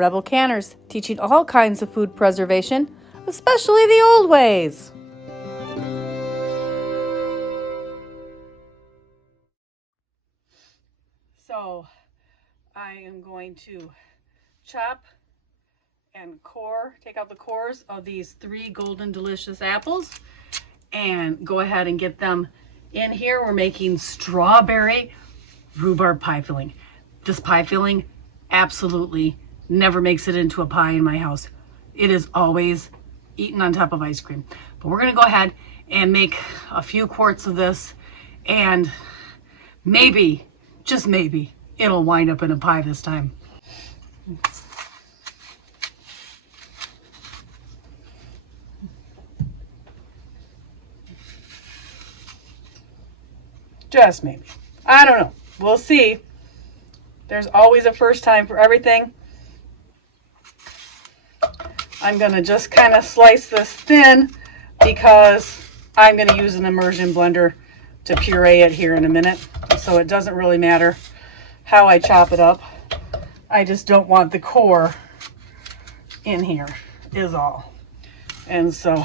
Rebel Canners, teaching all kinds of food preservation, especially the old ways. So, I am going to chop and take out the cores of these 3 golden delicious apples and go ahead and get them in here. We're making strawberry rhubarb pie filling. This pie filling absolutely never makes it into a pie in my house. It is always eaten on top of ice cream. But we're gonna go ahead and make a few quarts of this, and maybe, just maybe, it'll wind up in a pie this time. Just maybe. I don't know. We'll see. There's always a first time for everything. I'm going to just kind of slice this thin because I'm going to use an immersion blender to puree it here in a minute. So it doesn't really matter how I chop it up. I just don't want the core in here is all. And so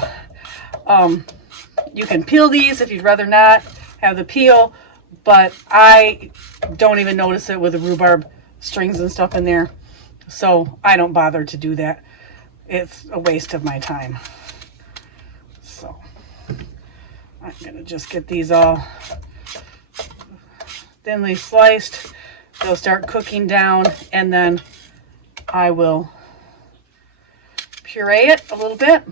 you can peel these if you'd rather not have the peel, but I don't even notice it with the rhubarb strings and stuff in there. So I don't bother to do that. It's a waste of my time. So I'm gonna just get these all thinly sliced. They'll start cooking down, and then I will puree it a little bit.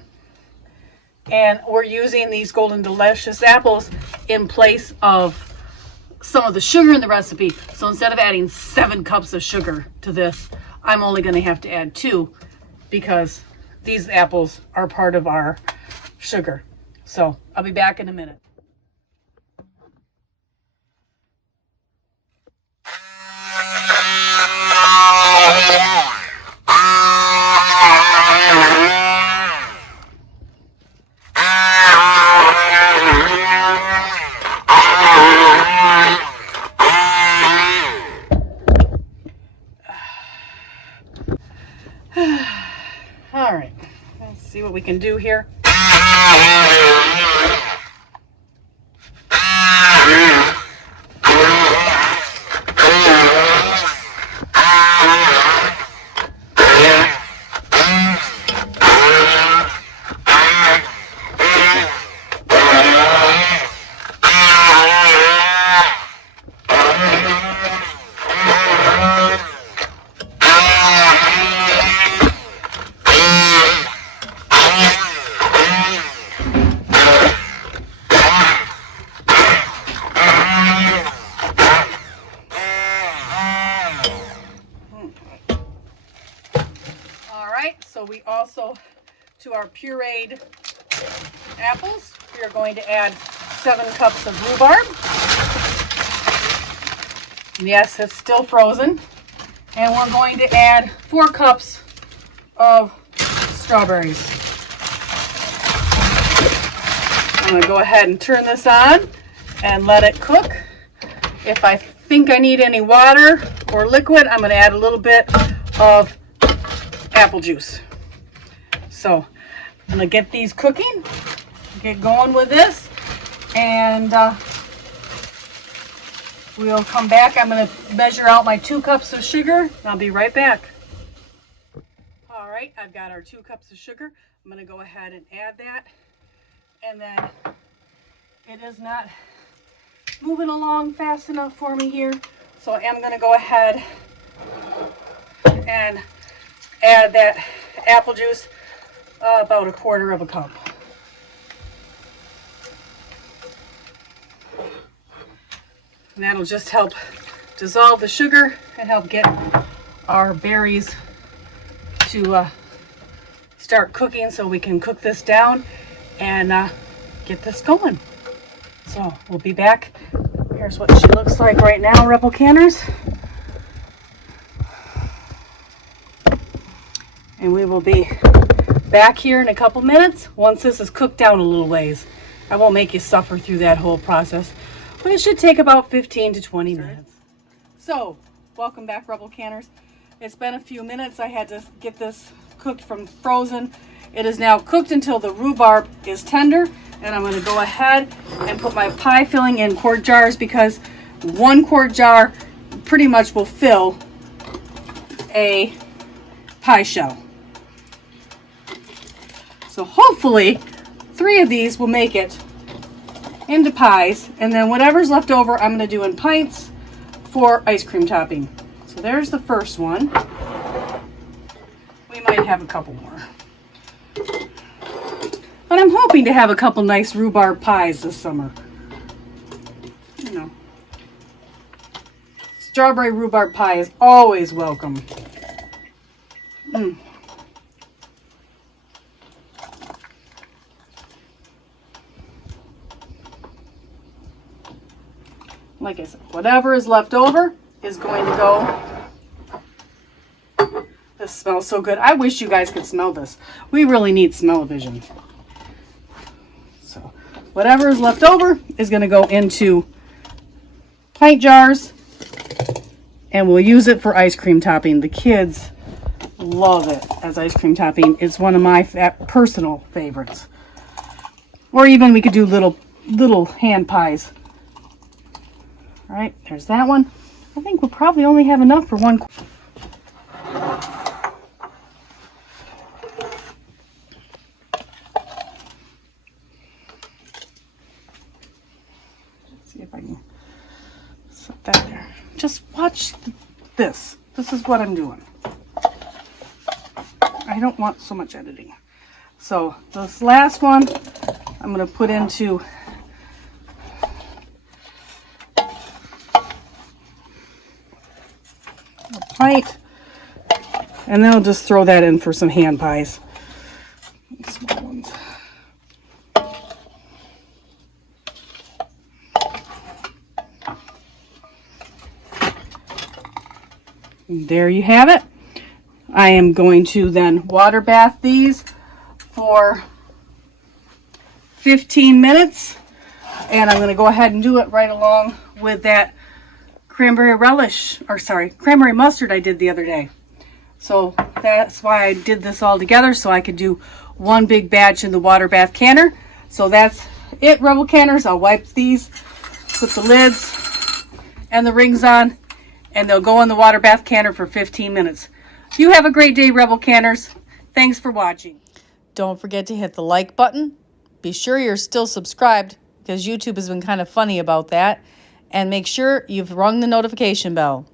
And we're using these golden delicious apples in place of some of the sugar in the recipe. So instead of adding 7 cups of sugar to this, I'm only going to have to add 2 because these apples are part of our sugar. So I'll be back in a minute. All right, let's see what we can do here. So we also, to our pureed apples, we are going to add 7 cups of rhubarb. Yes, it's still frozen. And we're going to add 4 cups of strawberries. I'm going to go ahead and turn this on and let it cook. If I think I need any water or liquid, I'm going to add a little bit of apple juice. So I'm gonna get these cooking, get going with this, and we'll come back. I'm gonna measure out my 2 cups of sugar, and I'll be right back. All right, I've got our 2 cups of sugar. I'm gonna go ahead and add that, and then it is not moving along fast enough for me here, so I am gonna go ahead and add that apple juice, about 1/4 cup. And that'll just help dissolve the sugar and help get our berries to start cooking, so we can cook this down and get this going. So we'll be back. Here's what she looks like right now, Rebel Canners. And we will be back here in a couple minutes once this is cooked down a little ways. I won't make you suffer through that whole process, but it should take about 15 to 20 minutes. So, welcome back, Rebel Canners. It's been a few minutes. I had to get this cooked from frozen. It is now cooked until the rhubarb is tender, and I'm going to go ahead and put my pie filling in quart jars because 1 quart jar pretty much will fill a pie shell. So hopefully 3 of these will make it into pies, and then whatever's left over I'm going to do in pints for ice cream topping. So there's the first one. We might have a couple more. But I'm hoping to have a couple nice rhubarb pies this summer. You know, strawberry rhubarb pie is always welcome. Like I said, whatever is left over is going to go. This smells so good. I wish you guys could smell this. We really need smell-o-vision. So whatever is left over is going to go into pint jars, and we'll use it for ice cream topping. The kids love it as ice cream topping. It's one of my personal favorites. Or even we could do little hand pies. All right, there's that one. I think we'll probably only have enough for 1. Let's see if I can set that there. Just watch this. This is what I'm doing. I don't want so much editing. So this last one, I'm going to put into a pint, and then I'll just throw that in for some hand pies. Small ones. And there you have it. I am going to then water bath these for 15 minutes, and I'm going to go ahead and do it right along with that cranberry mustard I did the other day. So that's why I did this all together, so I could do one big batch in the water bath canner. So that's it, Rebel Canners. I'll wipe these, put the lids and the rings on, and they'll go in the water bath canner for 15 minutes. You have a great day, Rebel Canners. Thanks for watching. Don't forget to hit the like button. Be sure you're still subscribed, because YouTube has been kind of funny about that. And make sure you've rung the notification bell.